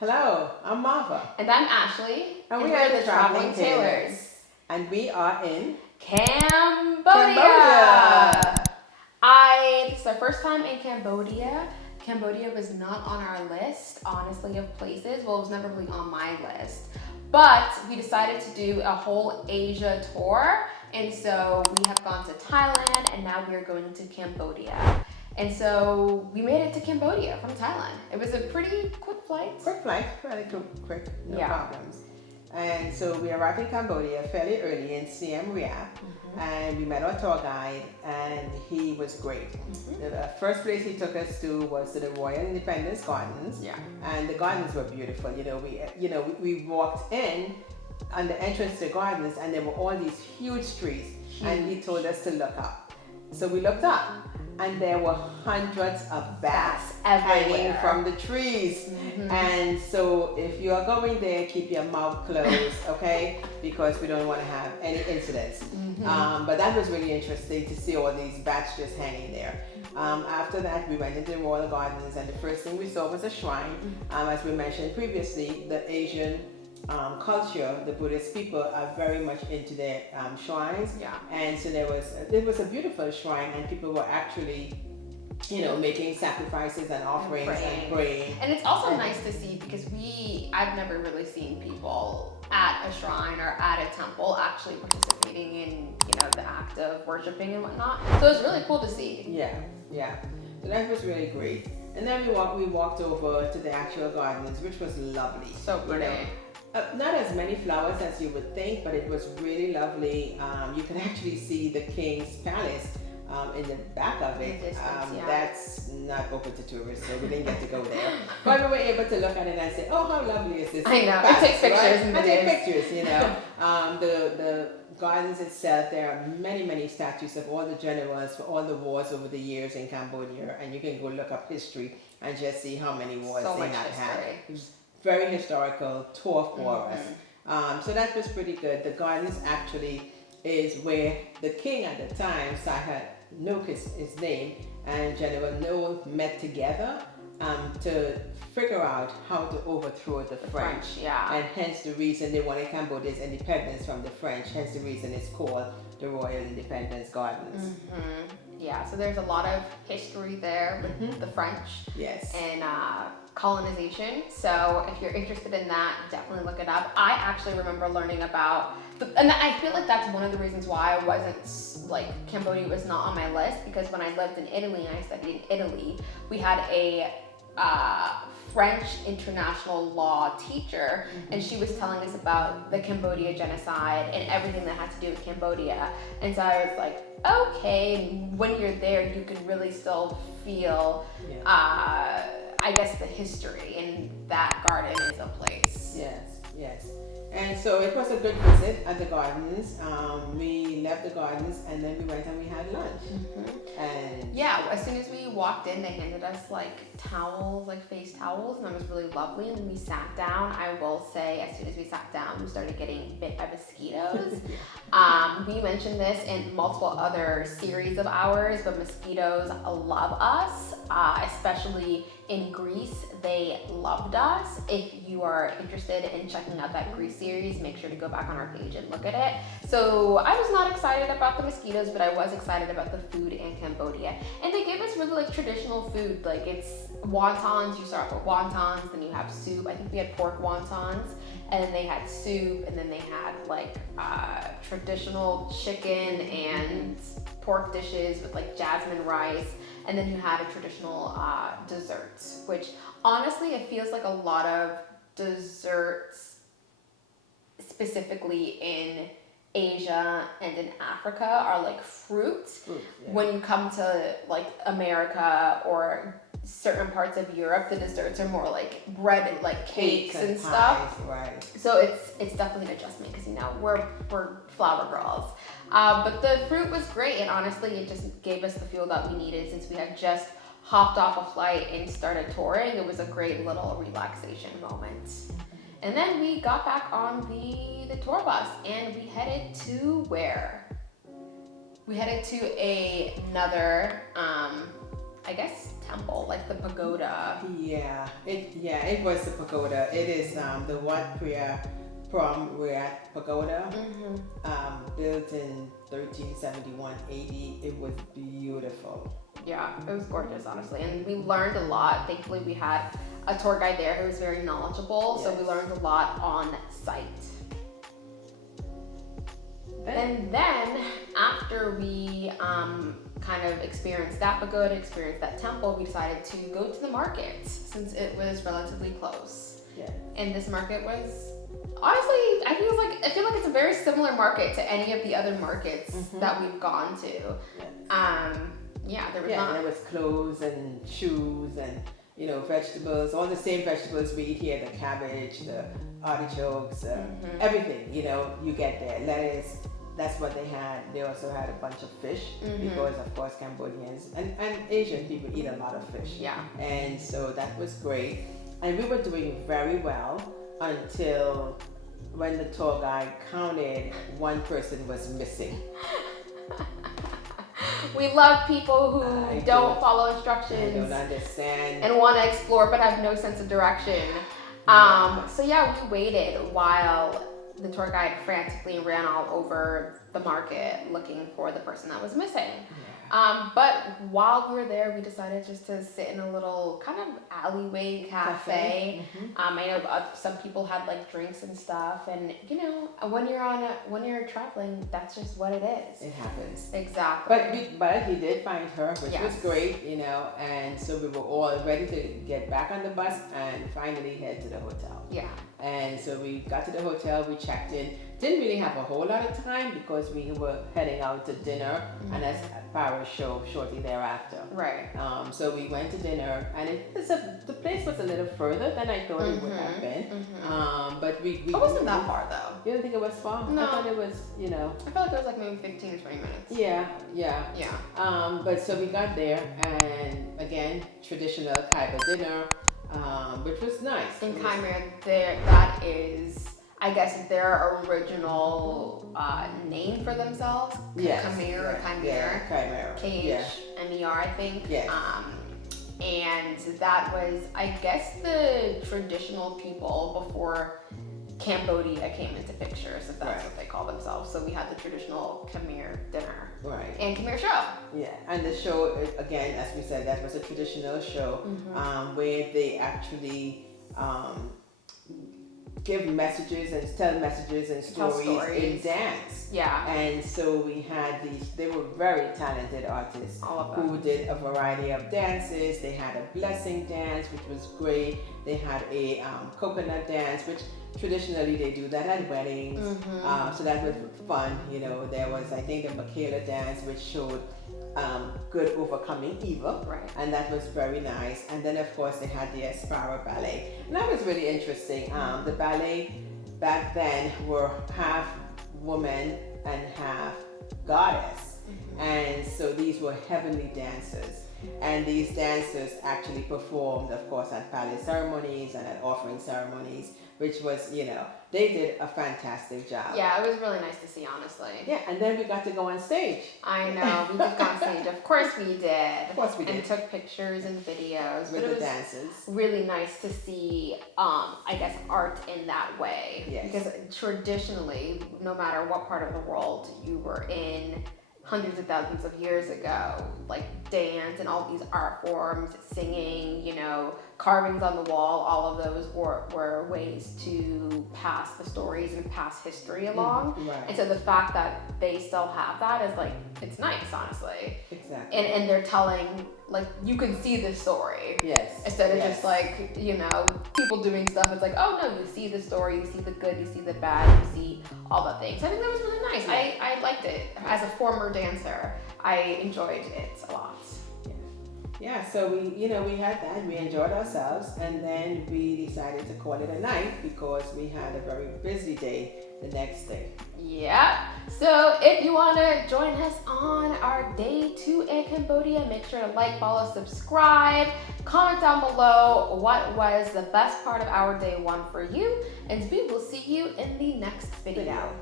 Hello, I'm Marva, And I'm Ashley, and and we are we're the the Traveling Traveling Tailors, Tailors. and we are in Cambodia! Cambodia. This is our first time in Cambodia. Cambodia was not on our list, honestly, of places. Well, it was never really on my list. But we decided to do a whole Asia tour. And so we have gone to Thailand, and now we're going to Cambodia. And so we made it to Cambodia from Thailand. It was a pretty quick flight. Quick flight, fairly quick, no Yeah. problems. And so we arrived in Cambodia fairly early in Siem Reap, and we met our tour guide, and he was great. The first place he took us to was to the Royal Independence Gardens, Yeah. and the gardens were beautiful. We walked in on the entrance to the gardens, and there were all these huge trees, and he told us to look up. So we looked up, and there were hundreds of bats hanging everywhere. from the trees. And so if you are going there, keep your mouth closed, okay? Because we don't want to have any incidents. But that was really interesting to see all these bats just hanging there. After that, we went into the Royal Gardens, and the first thing we saw was a shrine. As we mentioned previously, the Asian culture, the Buddhist people are very much into their shrines. Yeah. And so it was a beautiful shrine, and people were actually, making sacrifices and offerings and praying. And it's also nice to see because I've never really seen people at a shrine or at a temple actually participating in, the act of worshiping and whatnot. So it's really cool to see. Yeah. So that was really great. And then we walked over to the actual gardens, which was lovely. So pretty. Not as many flowers as you would think, but it was really lovely. You can actually see the king's palace in the back of it. That's not open to tourists, so we didn't get to go there. But we were able to look at it and say, "Oh, how lovely is this?" I know. Palace, I take pictures right? and I take videos. pictures. The gardens itself, there are many statues of all the generals for all the wars over the years in Cambodia, and you can go look up history and just see how many wars So they much have had. history. It was very historical tour for us. So that was pretty good. The gardens actually is where the king at the time, Sahat Nook is his name, and General No met together to figure out how to overthrow the French. Yeah. And hence the reason they wanted Cambodia's independence from the French, hence the reason it's called the Royal Independence Gardens. Yeah, so there's a lot of history there with the French Yes. and colonization. So if you're interested in that, definitely look it up. I actually remember learning about, and I feel like that's one of the reasons why I wasn't, Cambodia was not on my list, because when I lived in Italy and I studied in Italy, we had a French international law teacher, and she was telling us about the Cambodia genocide and everything that had to do with Cambodia. And so I was like, okay, when you're there, you can really still feel, I guess, the history, and that garden is a place. Yes. And so it was a good visit at the gardens. We left the gardens, and then we went and we had lunch. And yeah, as soon as we walked in, they handed us towels, face towels, and that was really lovely. And then we sat down. I will say, as soon as we sat down, we started getting bit by mosquitoes. We mentioned this in multiple other series of ours, but mosquitoes love us, especially in Greece. They loved us. If you are interested in checking out that Greece series, make sure to go back on our page and look at it. So I was not excited about the mosquitoes, but I was excited about the food in Cambodia. And they gave us really traditional food. It's wontons. You start off with wontons, then you have soup. I think we had pork wontons, and then they had soup, and then they had traditional chicken and pork dishes with jasmine rice. And then you had a traditional desserts, which honestly, it feels like a lot of desserts, specifically in Asia and in Africa, are fruit. When you come to America or certain parts of Europe, the desserts are more bread and cakes and pies, stuff. right. So it's definitely an adjustment because we're flower girls. But the fruit was great, and honestly, it just gave us the fuel that we needed since we had just hopped off a flight and started touring. It was a great little relaxation moment. And then we got back on the tour bus, and we headed to where? We headed to another I guess, temple, like the pagoda. It was the pagoda. It is the Wat Phra Phra Pagoda, built in 1371 AD. It was beautiful. Yeah, it was gorgeous, honestly, and we learned a lot. Thankfully, we had a tour guide there who was very knowledgeable, so we learned a lot on site. And then after we kind of experienced that pagoda, experienced that temple, we decided to go to the market since it was relatively close. Yeah. And this market was honestly, I feel like it's a very similar market to any of the other markets that we've gone to. There was clothes and shoes and vegetables, all the same vegetables we eat here, the cabbage, the artichokes, everything, you get there. Lettuce, that's what they had. They also had a bunch of fish because, of course, Cambodians and Asian people eat a lot of fish. Yeah. And so that was great. And we were doing very well until when the tour guide counted one person was missing. We love people who don't follow instructions. I don't understand. And want to explore but have no sense of direction. So we waited while the tour guide frantically ran all over the market looking for the person that was missing. But while we were there, we decided just to sit in a little kind of alleyway cafe. I know some people had like drinks and stuff, and when you're traveling, that's just what it is. It happens. Exactly. But he did find her, which was great, and so we were all ready to get back on the bus and finally head to the hotel. Yeah. And so we got to the hotel, we checked in. Didn't really have a whole lot of time because we were heading out to dinner, and that's Paris show shortly thereafter. Right. So we went to dinner, and the place was a little further than I thought it would have been. But we it wasn't that far though. You didn't think it was far? No. I thought it was, I felt like it was like maybe 15 or 20 minutes. Yeah. But so we got there, and again, traditional type of dinner, which was nice. In Khmer, that is, I guess, their original name for themselves. Yes. Khmer or Khmer. Yeah, Khmer. K-H-M-E-R, I think. Yes. And that was, I guess, the traditional people before Cambodia came into pictures, if that's what they call themselves. So we had the traditional Khmer dinner. Right. And Khmer show. Yeah, and the show, again, as we said, that was a traditional show where they actually give messages and tell messages and stories in dance. Yeah. And so we had they were very talented artists who did a variety of dances. They had a blessing dance, which was great. They had a coconut dance, which traditionally they do that at weddings. So that was fun. There was, I think, the Michaela dance, which showed good overcoming evil, and that was very nice. And then of course they had the Aspara ballet, and that was really interesting. The ballet back then were half woman and half goddess, and so these were heavenly dancers, and these dancers actually performed, of course, at palace ceremonies and at offering ceremonies, which was, they did a fantastic job. Yeah, it was really nice to see, honestly. Yeah, and then we got to go on stage. I know, we did go on stage. Of course we did. Of course we did. And took pictures and videos. With the dancers. Really nice to see, I guess, art in that way. Yes. Because traditionally, no matter what part of the world you were in, hundreds of thousands of years ago, like dance and all these art forms, singing, carvings on the wall, all of those were ways to pass the stories and pass history along. Right. And so the fact that they still have that is like, it's nice, honestly. Exactly. And they're telling, like, you can see the story. Yes. Instead of just like, people doing stuff. It's like, oh no, you see the story, you see the good, you see the bad, you see all the things. I think that was really nice. I liked it. As a former dancer, I enjoyed it a lot. Yeah, so we had that. We enjoyed ourselves, and then we decided to call it a night because we had a very busy day the next day. Yeah. So if you want to join us on our day 2 in Cambodia, make sure to like, follow, subscribe, comment down below what was the best part of our day 1 for you, and we will see you in the next video.